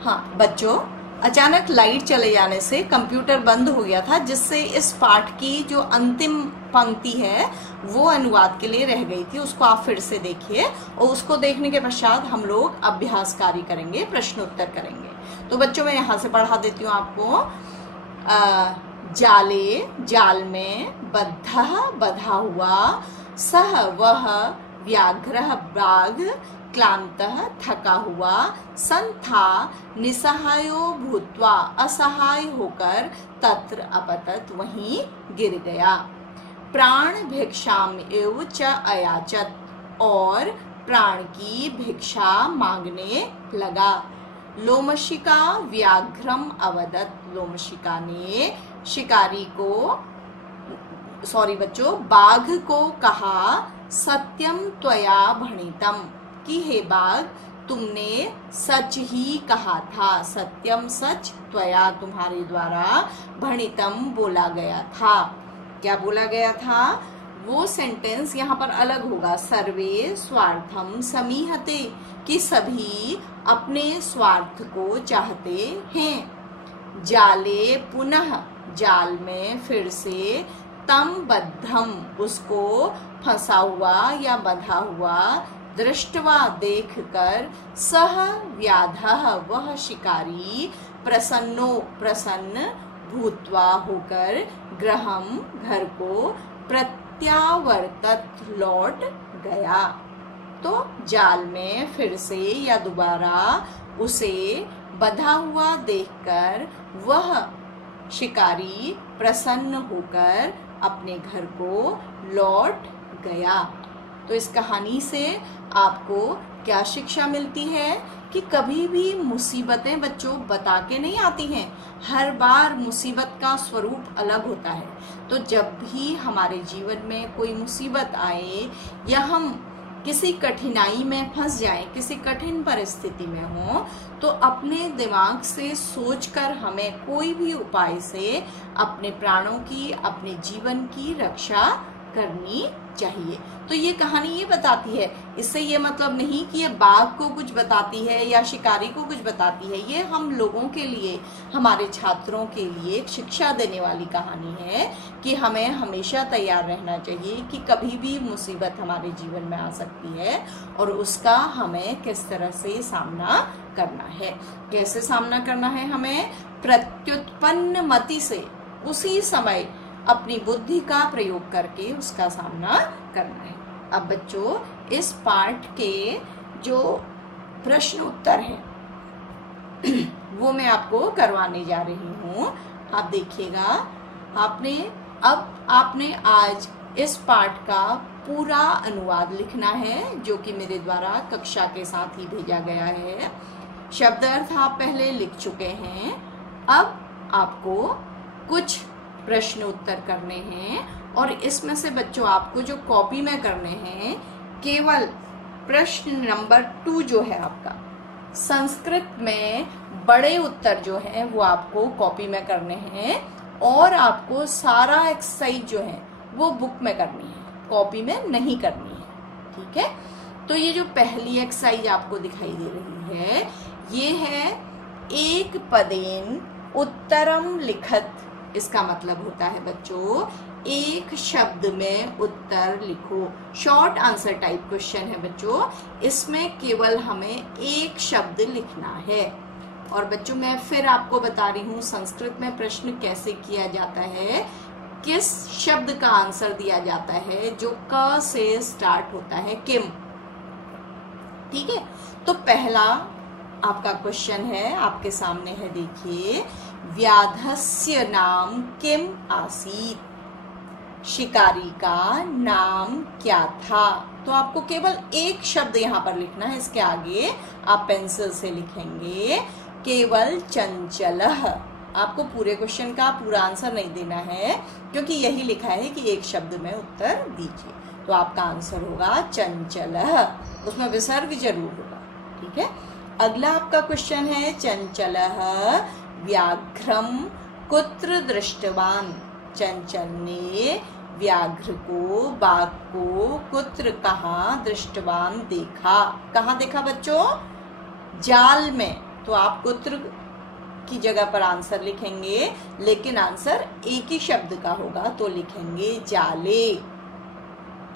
हाँ बच्चों, अचानक लाइट चले जाने से कंप्यूटर बंद हो गया था, जिससे इस पाठ की जो अंतिम पंक्ति है वो अनुवाद के लिए रह गई थी। उसको आप फिर से देखिए और उसको देखने के पश्चात हम लोग अभ्यास कार्य करेंगे, प्रश्न उत्तर करेंगे। तो बच्चों मैं यहाँ से पढ़ा देती हूँ आपको। जाले जाल में, बद्ध बधा हुआ, सह वह व्याघ्रः बाघ, क्लांतः थका हुआ, संथा निसहायो भूत्वा असहाय होकर तत्र अपतत वहीं गिर गया। प्राण भिक्षाम एव च अयाचत, और प्राण की भिक्षा मांगने लगा। लोमशिका व्याघ्रम अवदत, लोमशिका ने शिकारी को बाघ को कहा, सत्यम त्वया भणितम, कि हे बाघ तुमने सच ही कहा था। सत्यम सच, त्वया तुम्हारे द्वारा, भणितम बोला गया था। क्या बोला गया था? वो सेंटेंस यहाँ पर अलग होगा। सर्वे स्वार्थम समीहते, कि सभी अपने स्वार्थ को चाहते हैं। जाले पुनः, जाल में फिर से, तम बद्धम, उसको फंसा हुआ या बंधा हुआ, दृष्टवा देखकर, सह व्याधः वह शिकारी, प्रसन्नो प्रसन्न, भूत्वा होकर, गृहम घर को, प्रत्यावर्तत लौट गया। तो जाल में फिर से या दोबारा उसे बंधा हुआ देखकर वह शिकारी प्रसन्न होकर अपने घर को लौट गया। तो इस कहानी से आपको क्या शिक्षा मिलती है कि कभी भी मुसीबतें बच्चों बता के नहीं आती हैं। हर बार मुसीबत का स्वरूप अलग होता है। तो जब भी हमारे जीवन में कोई मुसीबत आए या हम किसी कठिनाई में फंस जाएं, किसी कठिन परिस्थिति में हो, तो अपने दिमाग से सोचकर हमें कोई भी उपाय से अपने प्राणों की, अपने जीवन की रक्षा करनी चाहिए। तो ये कहानी ये बताती है। इससे ये मतलब नहीं कि ये बाघ को कुछ बताती है या शिकारी को कुछ बताती है। ये हम लोगों के लिए, हमारे छात्रों के लिए एक शिक्षा देने वाली कहानी है कि हमें हमेशा तैयार रहना चाहिए कि कभी भी मुसीबत हमारे जीवन में आ सकती है और उसका हमें किस तरह से सामना करना है। कैसे सामना करना है? हमें प्रत्युत्पन्न मति से उसी समय अपनी बुद्धि का प्रयोग करके उसका सामना करना है। अब बच्चों इस पाठ के जो प्रश्न उत्तर है वो मैं आपको करवाने जा रही हूँ। आप देखिएगा, आपने आज इस पाठ का पूरा अनुवाद लिखना है, जो कि मेरे द्वारा कक्षा के साथ ही भेजा गया है। शब्द अर्थ आप पहले लिख चुके हैं। अब आपको कुछ प्रश्न उत्तर करने हैं और इसमें से बच्चों आपको जो कॉपी में करने हैं, केवल प्रश्न नंबर 2 जो है आपका संस्कृत में बड़े उत्तर जो है वो आपको कॉपी में करने हैं और आपको सारा एक्सरसाइज जो है वो बुक में करनी है, कॉपी में नहीं करनी है। ठीक है? तो ये जो पहली एक्सरसाइज आपको दिखाई दे रही है ये है एक पदेन उत्तरम लिखत। इसका मतलब होता है बच्चों एक शब्द में उत्तर लिखो। शॉर्ट आंसर टाइप क्वेश्चन है बच्चों। इसमें केवल हमें एक शब्द लिखना है। और बच्चों मैं फिर आपको बता रही हूँ संस्कृत में प्रश्न कैसे किया जाता है, किस शब्द का आंसर दिया जाता है जो क से स्टार्ट होता है, किम। ठीक है? तो पहला आपका क्वेश्चन है, आपके सामने है, देखिए। व्याधस्य नाम किम आसीत? शिकारी का नाम क्या था? तो आपको केवल एक शब्द यहाँ पर लिखना है। इसके आगे आप पेंसिल से लिखेंगे केवल चंचलः। आपको पूरे क्वेश्चन का पूरा आंसर नहीं देना है क्योंकि यही लिखा है कि एक शब्द में उत्तर दीजिए। तो आपका आंसर होगा चंचलः, उसमें विसर्ग जरूर होगा। ठीक है? अगला आपका क्वेश्चन है चंचलः व्याघ्रम कुत्र दृष्टवान? चंचल ने व्याघ्र को, बाघ को कुत्र कहाँ दृष्टवान देखा? कहाँ देखा बच्चों? जाल में। तो आप कुत्र की जगह पर आंसर लिखेंगे, लेकिन आंसर एक ही शब्द का होगा तो लिखेंगे जाले।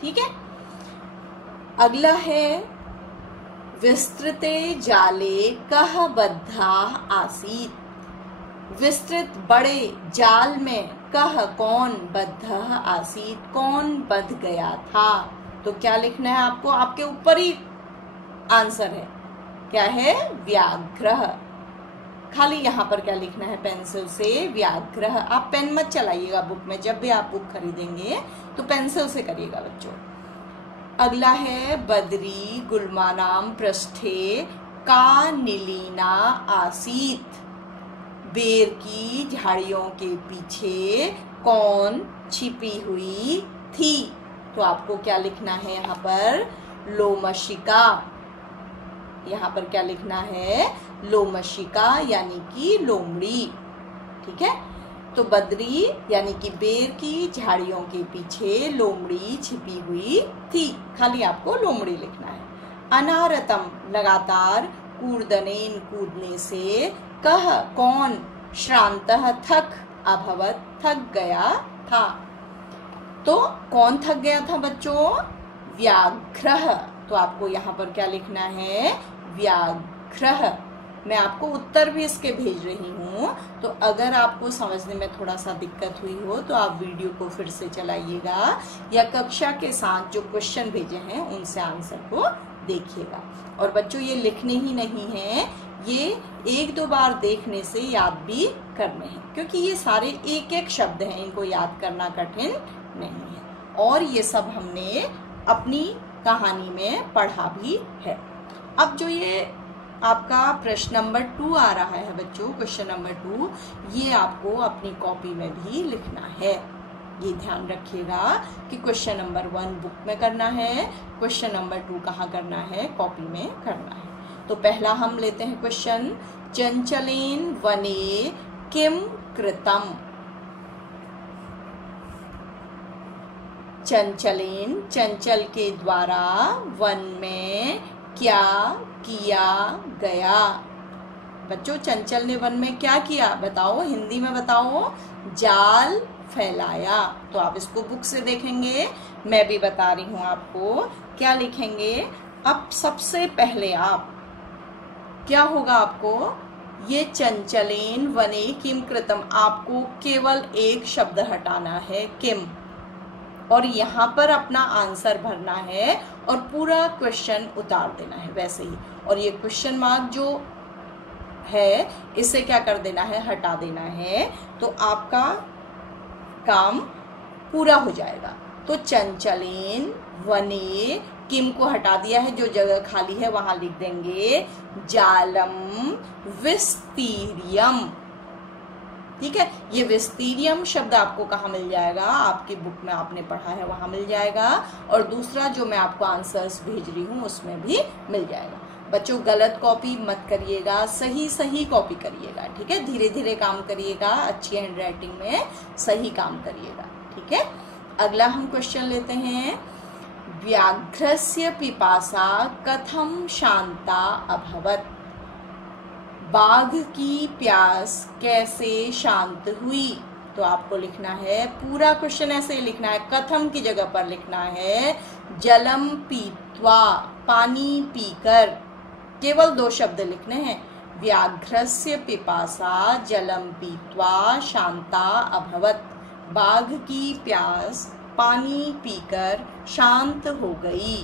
ठीक है। अगला है विस्तृते जाले कह बद्धा आसीत। विस्तृत बड़े जाल में कह कौन, बद्ध आसीत कौन बंध गया था। तो क्या लिखना है आपको, आपके ऊपर ही आंसर है, क्या है, व्याघ्र। खाली यहाँ पर क्या लिखना है पेंसिल से, व्याघ्र। आप पेन मत चलाइएगा बुक में, जब भी आप बुक खरीदेंगे तो पेंसिल से करिएगा बच्चों। अगला है बद्री गुल्मानाम पृष्ठे का नीलीना आसीत। बेर की झाड़ियों के पीछे कौन छिपी हुई थी। तो आपको क्या लिखना है यहाँ पर, लोमशिका। यहाँ पर क्या लिखना है, लोमशिका यानी कि लोमड़ी। ठीक है। तो बद्री यानी कि बेर की झाड़ियों के पीछे लोमड़ी छिपी हुई थी, खाली आपको लोमड़ी लिखना है। अनारतम लगातार कूर्दनेन कूदने से कह कौन श्रांतः थक अभवत थक गया था। तो कौन थक गया था बच्चों, व्याघ्र। तो आपको यहाँ पर क्या लिखना है, व्याघ्र। मैं आपको उत्तर भी इसके भेज रही हूँ, तो अगर आपको समझने में थोड़ा सा दिक्कत हुई हो तो आप वीडियो को फिर से चलाइएगा या कक्षा के साथ जो क्वेश्चन भेजे हैं उनसे आंसर को देखिएगा। और बच्चों ये लिखने ही नहीं है, ये एक दो बार देखने से याद भी करने हैं, क्योंकि ये सारे एक एक शब्द हैं, इनको याद करना कठिन नहीं है। और ये सब हमने अपनी कहानी में पढ़ा भी है। अब जो ये आपका प्रश्न नंबर 2 आ रहा है बच्चों, क्वेश्चन नंबर 2, ये आपको अपनी कॉपी में भी लिखना है। ये ध्यान रखिएगा कि क्वेश्चन नंबर 1 बुक में करना है, क्वेश्चन नंबर 2 कहाँ करना है, कॉपी में करना है। तो पहला हम लेते हैं क्वेश्चन, चंचलेन वने किम कृतम। चंचलेन चंचल के द्वारा वन में क्या किया गया। बच्चों चंचल ने वन में क्या किया बताओ, हिंदी में बताओ, जाल फैलाया। तो आप इसको बुक से देखेंगे, मैं भी बता रही हूं आपको क्या लिखेंगे। अब सबसे पहले आप क्या होगा, आपको ये चंचलेन वने किम कृतम, आपको केवल एक शब्द हटाना है, किम, और यहाँ पर अपना आंसर भरना है और पूरा क्वेश्चन उतार देना है वैसे ही। और ये क्वेश्चन मार्क जो है इसे क्या कर देना है, हटा देना है, तो आपका काम पूरा हो जाएगा। तो चंचलेन वने किम को हटा दिया है, जो जगह खाली है वहां लिख देंगे जालम विस्तीर्यम। ठीक है। ये विस्तीर्यम शब्द आपको कहाँ मिल जाएगा, आपकी बुक में आपने पढ़ा है वहां मिल जाएगा, और दूसरा जो मैं आपको आंसर्स भेज रही हूँ उसमें भी मिल जाएगा। बच्चों गलत कॉपी मत करिएगा, सही सही कॉपी करिएगा। ठीक है। धीरे धीरे काम करिएगा, अच्छी हैंड राइटिंग में सही काम करिएगा। ठीक है। अगला हम क्वेश्चन लेते हैं, व्याघ्रस्य पिपासा कथम शांता अभवत। बाघ की प्यास कैसे शांत हुई। तो आपको लिखना है, पूरा क्वेश्चन ऐसे लिखना है, कथम की जगह पर लिखना है जलम पीत्वा, पानी पीकर। केवल 2 शब्द लिखने हैं, व्याघ्रस्य पिपासा जलम पीत्वा शांता अभवत। बाघ की प्यास पानी पीकर शांत हो गई।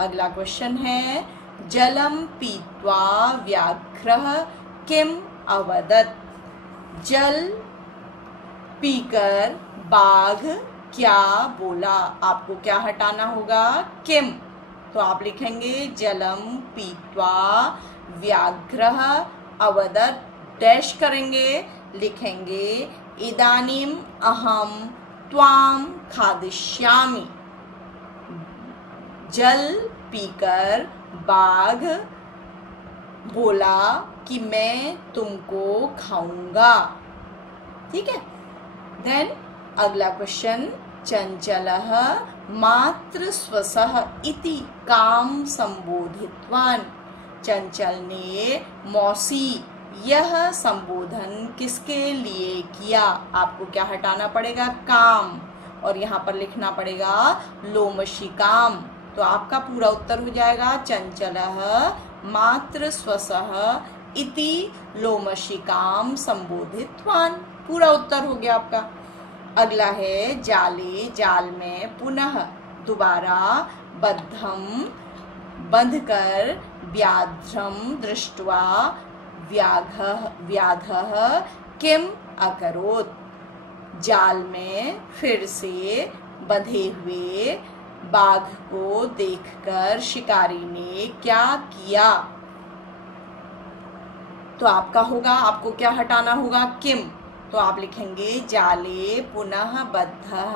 अगला क्वेश्चन है, जलम पीत्वा व्याघ्रः किम अवदत्। जल पीकर बाघ क्या बोला। आपको क्या हटाना होगा, किम। तो आप लिखेंगे जलम पीत्वा व्याघ्रः अवदत्, डैश करेंगे, लिखेंगे इदानीम अहम त्वाम खादिष्यामि। जल पीकर बाघ बोला कि मैं तुमको खाऊंगा। ठीक है। देन अगला क्वेश्चन, चंचलः मात्र स्वसः इति काम संबोधितवान। चंचल ने मौसी यह संबोधन किसके लिए किया। आपको क्या हटाना पड़ेगा, काम, और यहाँ पर लिखना पड़ेगा लोमशिकाम। तो आपका पूरा उत्तर हो जाएगा चंचलः मात्र स्वसः इति लोमशिकाम संबोधितवान। पूरा उत्तर हो गया आपका। अगला है जाले, जाल में पुनः दोबारा बद्धम बंधकर व्याघ्रम दृष्ट्वा व्याघः किम अकरोत्। जाल में फिर से बंधे हुए बाघ को देखकर शिकारी ने क्या किया। तो आपका होगा, आपको क्या हटाना होगा, किम। तो आप लिखेंगे जाले पुनः बद्धः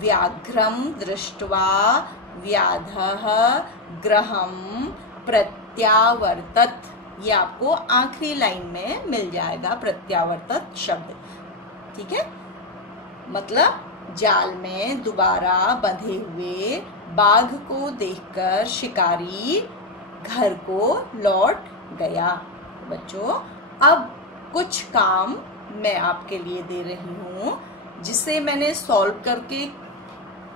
व्याघ्रम दृष्ट्वा व्याधः गृहं प्रत्यावर्तत। ये आपको आखिरी लाइन में मिल जाएगा प्रत्यावर्तत शब्द। ठीक है, मतलब जाल में दोबारा बंधे हुए बाघ को देखकर शिकारी घर को लौट गया। बच्चों, अब कुछ काम मैं आपके लिए दे रही हूँ जिसे मैंने सॉल्व करके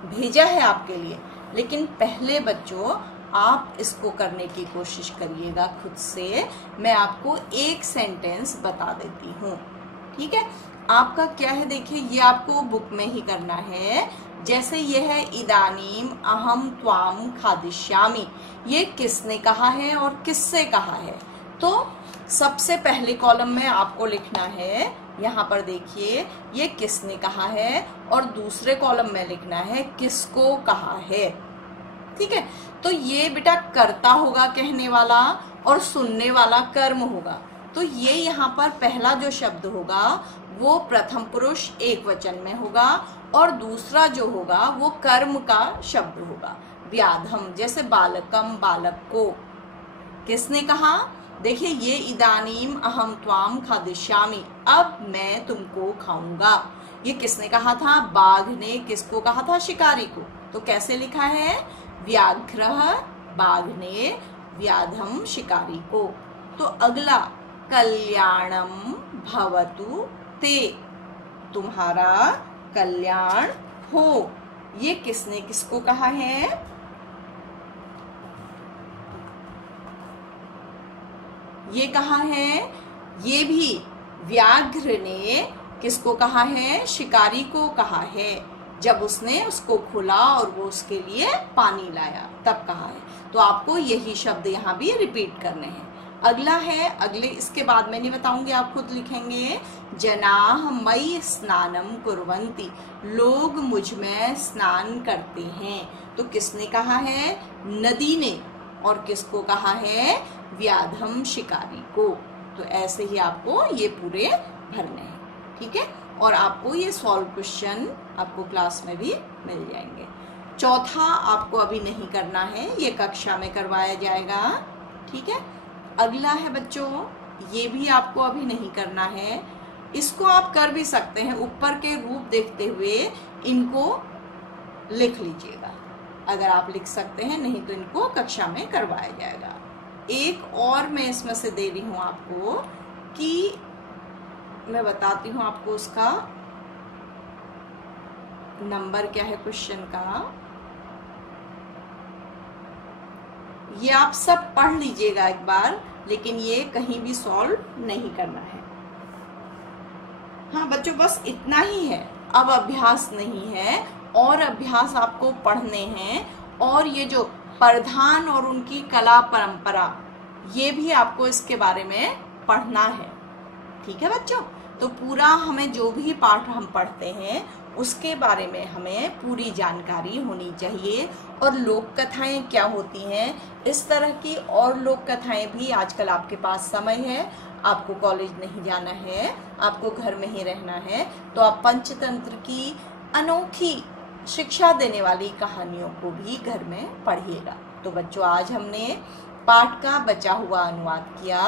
भेजा है आपके लिए, लेकिन पहले बच्चों आप इसको करने की कोशिश करिएगा खुद से। मैं आपको एक सेंटेंस बता देती हूँ। ठीक है, आपका क्या है, देखिए ये आपको बुक में ही करना है। जैसे ये है इदानीम अहम त्वाम खादिष्यामि, ये किसने कहा है और किससे कहा है। तो सबसे पहले कॉलम में आपको लिखना है, यहाँ पर देखिए ये किसने कहा है, और दूसरे कॉलम में लिखना है किसको कहा है। ठीक है, तो ये बेटा कर्ता होगा कहने वाला, और सुनने वाला कर्म होगा। तो ये यहाँ पर पहला जो शब्द होगा वो प्रथम पुरुष एक वचन में होगा, और दूसरा जो होगा वो कर्म का शब्द होगा। व्याधम, जैसे बालकम, बालक को। किसने कहा, देखिए ये इदानीम अहम त्वाम खादिष्यामि, अब मैं तुमको खाऊंगा। ये किसने कहा था, बाघ ने किसको कहा था, शिकारी को। तो कैसे लिखा है, व्याघ्रः बाघ ने, व्याधम शिकारी को। तो अगला कल्याणम भवतु ते, तुम्हारा कल्याण हो। ये किसने किसको कहा है, ये कहा है, ये भी व्याघ्र ने किसको कहा है, शिकारी को कहा है। जब उसने उसको खोला और वो उसके लिए पानी लाया तब कहा है। तो आपको यही शब्द यहाँ भी रिपीट करने हैं। अगला है, अगले इसके बाद मैं नहीं बताऊंगी, आप खुद लिखेंगे। जनाः मयि स्नानम कुर्वन्ति, लोग मुझ में स्नान करते हैं। तो किसने कहा है, नदी ने, और किसको कहा है, व्याधम शिकारी को। तो ऐसे ही आपको ये पूरे भरने हैं। ठीक है, और आपको ये सॉल्व क्वेश्चन आपको क्लास में भी मिल जाएंगे। चौथा आपको अभी नहीं करना है, ये कक्षा में करवाया जाएगा। ठीक है, अगला है बच्चों, ये भी आपको अभी नहीं करना है। इसको आप कर भी सकते हैं, ऊपर के रूप देखते हुए इनको लिख लीजिएगा। अगर आप लिख सकते हैं, नहीं तो इनको कक्षा में करवाया जाएगा। एक और मैं इसमें से दे रही हूँ आपको, कि मैं बताती हूँ आपको उसका नंबर क्या है क्वेश्चन का। ये आप सब पढ़ लीजिएगा एक बार, लेकिन ये कहीं भी सॉल्व नहीं करना है। हाँ बच्चों, बस इतना ही है, अब अभ्यास नहीं है, और अभ्यास आपको पढ़ने हैं। और ये जो प्रधान और उनकी कला परंपरा, ये भी आपको इसके बारे में पढ़ना है। ठीक है बच्चों, तो पूरा हमें जो भी पाठ हम पढ़ते हैं उसके बारे में हमें पूरी जानकारी होनी चाहिए। और लोक कथाएं क्या होती हैं, इस तरह की और लोक कथाएं भी आजकल आपके पास समय है, आपको कॉलेज नहीं जाना है, आपको घर में ही रहना है, तो आप पंचतंत्र की अनोखी शिक्षा देने वाली कहानियों को भी घर में पढ़िएगा। तो बच्चों, आज हमने पाठ का बचा हुआ अनुवाद किया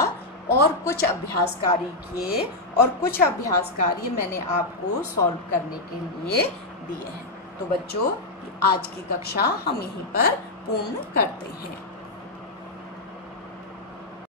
और कुछ अभ्यास कार्य किए, और कुछ अभ्यास कार्य मैंने आपको सॉल्व करने के लिए दिए हैं। तो बच्चों, आज की कक्षा हम यहीं पर पूर्ण करते हैं।